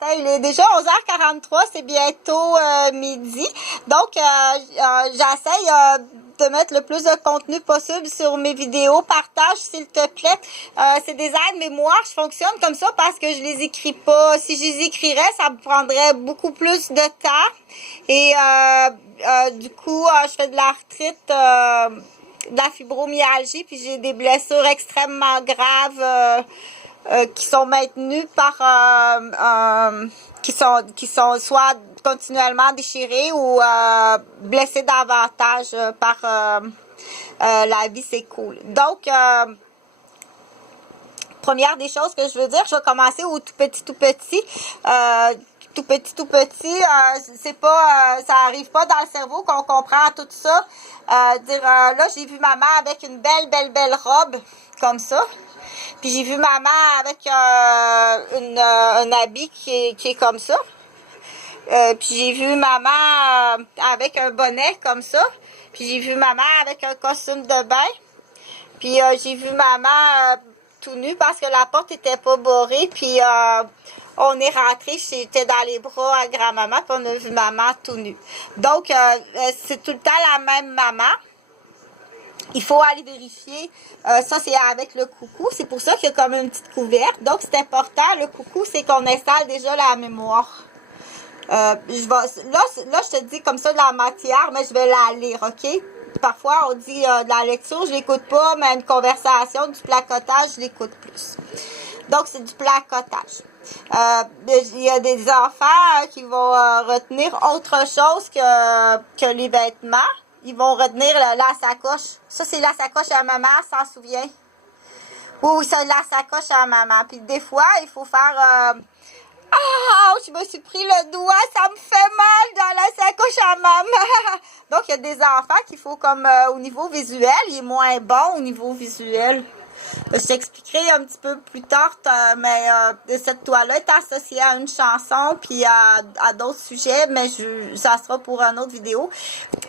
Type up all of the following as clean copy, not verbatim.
Il est déjà 11h43, c'est bientôt midi. Donc, j'essaye de mettre le plus de contenu possible sur mes vidéos. Partage, s'il te plaît. C'est des aides mémoire. Je fonctionne comme ça parce que je les écris pas. Si je les écrirais, ça me prendrait beaucoup plus de temps. Et du coup, je fais de l'arthrite, de la fibromyalgie, puis j'ai des blessures extrêmement graves qui sont maintenues par qui sont soit continuellement déchirées ou blessées davantage par la vie s'écoule. Donc première des choses que je veux dire, je vais commencer au tout petit tout petit, c'est pas, ça arrive pas dans le cerveau qu'on comprend tout ça. Là, j'ai vu maman avec une belle robe, comme ça. Puis j'ai vu maman avec un habit qui est comme ça. Puis j'ai vu maman avec un bonnet comme ça. Puis j'ai vu maman avec un costume de bain. Puis j'ai vu maman tout nu parce que la porte était pas barrée. Puis on est rentré, j'étais dans les bras à grand-maman, puis on a vu maman tout nu. Donc, c'est tout le temps la même maman. Il faut aller vérifier. Ça, c'est avec le coucou. C'est pour ça qu'il y a comme une petite couverte. Donc, c'est important. Le coucou, c'est qu'on installe déjà la mémoire. Là, je te dis comme ça de la matière, mais je vais la lire, OK? Parfois, on dit de la lecture, je l'écoute pas, mais une conversation, du placotage, je l'écoute plus. Donc, c'est du placotage. Il y a des enfants qui vont retenir autre chose que les vêtements. Ils vont retenir la sacoche. Ça, c'est la sacoche à maman, s'en souvient. Oui, c'est la sacoche à maman. Puis des fois, il faut faire... je me suis pris le doigt, ça me fait mal dans la sacoche à maman. Donc, il y a des enfants qu'il faut comme au niveau visuel, il est moins bon au niveau visuel. Je t'expliquerai un petit peu plus tard, mais cette toile-là est associée à une chanson puis à d'autres sujets, mais ça sera pour une autre vidéo.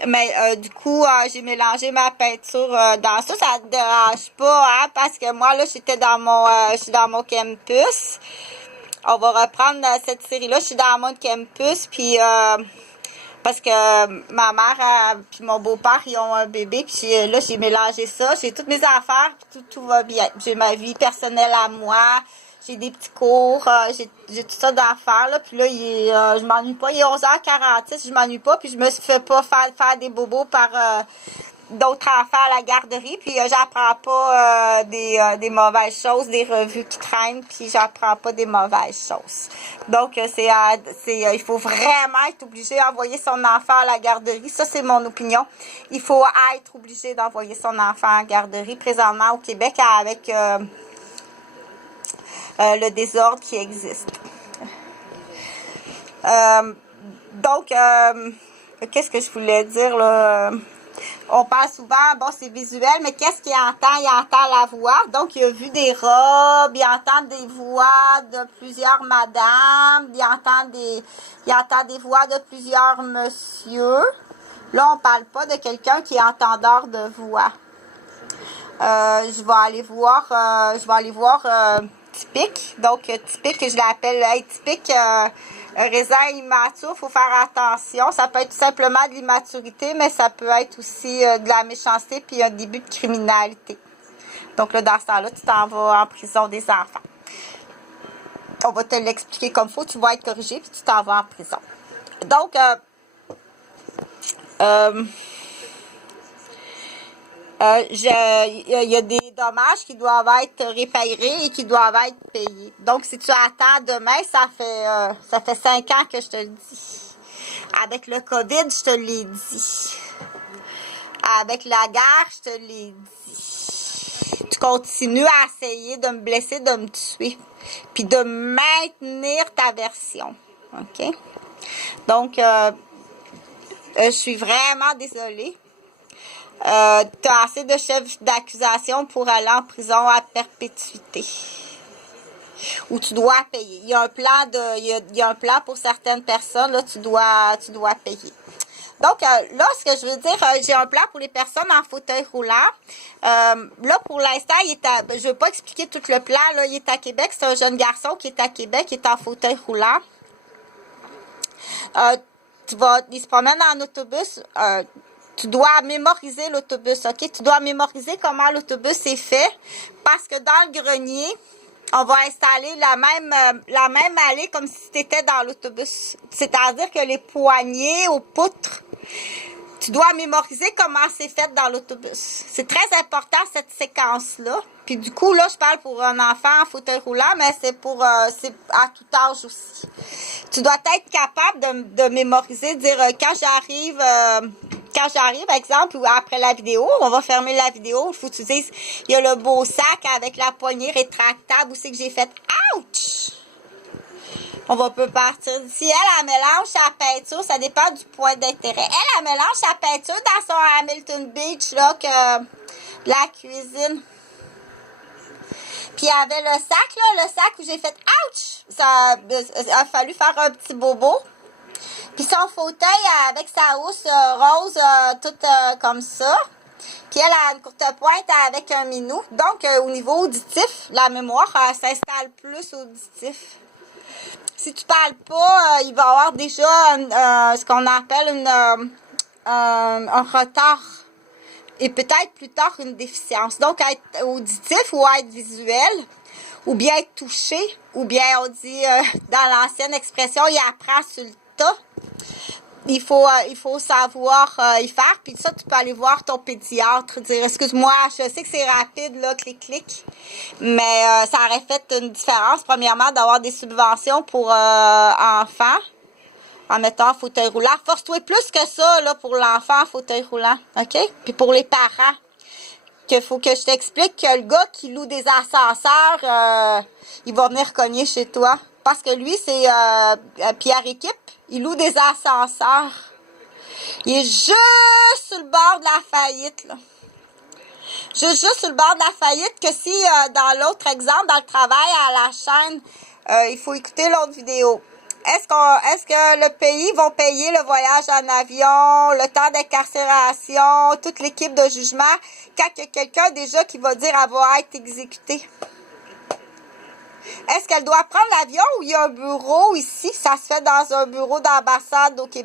Mais du coup, j'ai mélangé ma peinture dans ça. Ça ne dérange pas, hein, parce que moi, là, je suis dans mon campus. On va reprendre cette série-là. Je suis dans mon campus, puis parce que ma mère puis mon beau-père, ils ont un bébé, puis là, j'ai mélangé ça. J'ai toutes mes affaires, tout va bien. J'ai ma vie personnelle à moi, j'ai des petits cours, j'ai tout ça d'affaires, là. Puis là, je m'ennuie pas. Il est 11h46, je m'ennuie pas, puis je me fais pas faire des bobos par... d'autres enfants à la garderie, puis j'apprends pas des mauvaises choses, des revues qui traînent, puis j'apprends pas des mauvaises choses. Donc, il faut vraiment être obligé d'envoyer son enfant à la garderie. Ça, c'est mon opinion. Il faut être obligé d'envoyer son enfant à la garderie présentement au Québec avec le désordre qui existe. Donc, qu'est-ce que je voulais dire, là? On parle souvent, bon, c'est visuel, mais qu'est-ce qu'il entend? Il entend la voix. Donc, il a vu des robes, il entend des voix de plusieurs madames, il entend des voix de plusieurs monsieur. Là, on parle pas de quelqu'un qui est entendeur de voix. Je vais aller voir typique. Donc, typique, je l'appelle typique. Raisin immature, il faut faire attention. Ça peut être tout simplement de l'immaturité, mais ça peut être aussi de la méchanceté puis un début de criminalité. Donc là, dans ce temps-là, tu t'en vas en prison des enfants. On va te l'expliquer comme il faut, tu vas être corrigé puis tu t'en vas en prison. Donc, il y a des dommages qui doivent être réparés et qui doivent être payés. Donc, si tu attends demain, ça fait 5 ans que je te le dis. Avec le COVID, je te l'ai dit. Avec la guerre, je te l'ai dit. Tu continues à essayer de me blesser, de me tuer, puis de maintenir ta version. OK? Donc, je suis vraiment désolée. Tu as assez de chefs d'accusation pour aller en prison à perpétuité. Ou tu dois payer. Il y a un plan pour certaines personnes, là, tu dois payer. Donc, là, ce que je veux dire, j'ai un plan pour les personnes en fauteuil roulant. Là, pour l'instant, je ne veux pas expliquer tout le plan. Là, il est à Québec. C'est un jeune garçon qui est à Québec, qui est en fauteuil roulant. Il se promène en autobus. Tu dois mémoriser l'autobus, OK? Tu dois mémoriser comment l'autobus est fait parce que dans le grenier, on va installer la même allée comme si tu étais dans l'autobus. C'est-à-dire que les poignées aux poutres, tu dois mémoriser comment c'est fait dans l'autobus. C'est très important, cette séquence-là. Puis du coup, là, je parle pour un enfant en fauteuil roulant, mais c'est c'est à tout âge aussi. Tu dois être capable de mémoriser, de dire quand j'arrive, par exemple, ou après la vidéo, on va fermer la vidéo, il faut que tu dises, il y a le beau sac avec la poignée rétractable, où c'est que j'ai fait « Ouch! » On peut partir d'ici. Elle mélange sa peinture. Ça dépend du point d'intérêt. Elle mélange sa peinture dans son Hamilton Beach, là, que la cuisine. Puis il y avait le sac, là, le sac où j'ai fait « Ouch! » Ça a fallu faire un petit bobo. Puis son fauteuil avec sa housse rose, toute comme ça. Puis elle a une courte pointe avec un minou. Donc, au niveau auditif, la mémoire s'installe plus auditif. Si tu parles pas, il va y avoir déjà ce qu'on appelle un retard. Et peut-être plus tard une déficience. Donc, être auditif ou être visuel, ou bien être touché, ou bien on dit dans l'ancienne expression, il apprend sur le tas. Il faut savoir y faire. Puis ça, tu peux aller voir ton pédiatre, dire excuse-moi, je sais que c'est rapide, là, clic. Mais ça aurait fait une différence, premièrement, d'avoir des subventions pour enfants en mettant en fauteuil roulant. Force-toi plus que ça, là, pour l'enfant en fauteuil roulant. OK? Puis pour les parents, qu'il faut que je t'explique que le gars qui loue des ascenseurs, il va venir cogner chez toi. Parce que lui, c'est Pierre Équipe. Il loue des ascenseurs. Il est juste sur le bord de la faillite, là. Juste sur le bord de la faillite, que si, dans l'autre exemple, dans le travail à la chaîne, il faut écouter l'autre vidéo. Est-ce que le pays va payer le voyage en avion, le temps d'incarcération, toute l'équipe de jugement, quand il y a quelqu'un déjà qui va dire qu'elle va être exécutée? Est-ce qu'elle doit prendre l'avion ou il y a un bureau ici? Ça se fait dans un bureau d'ambassade au Québec.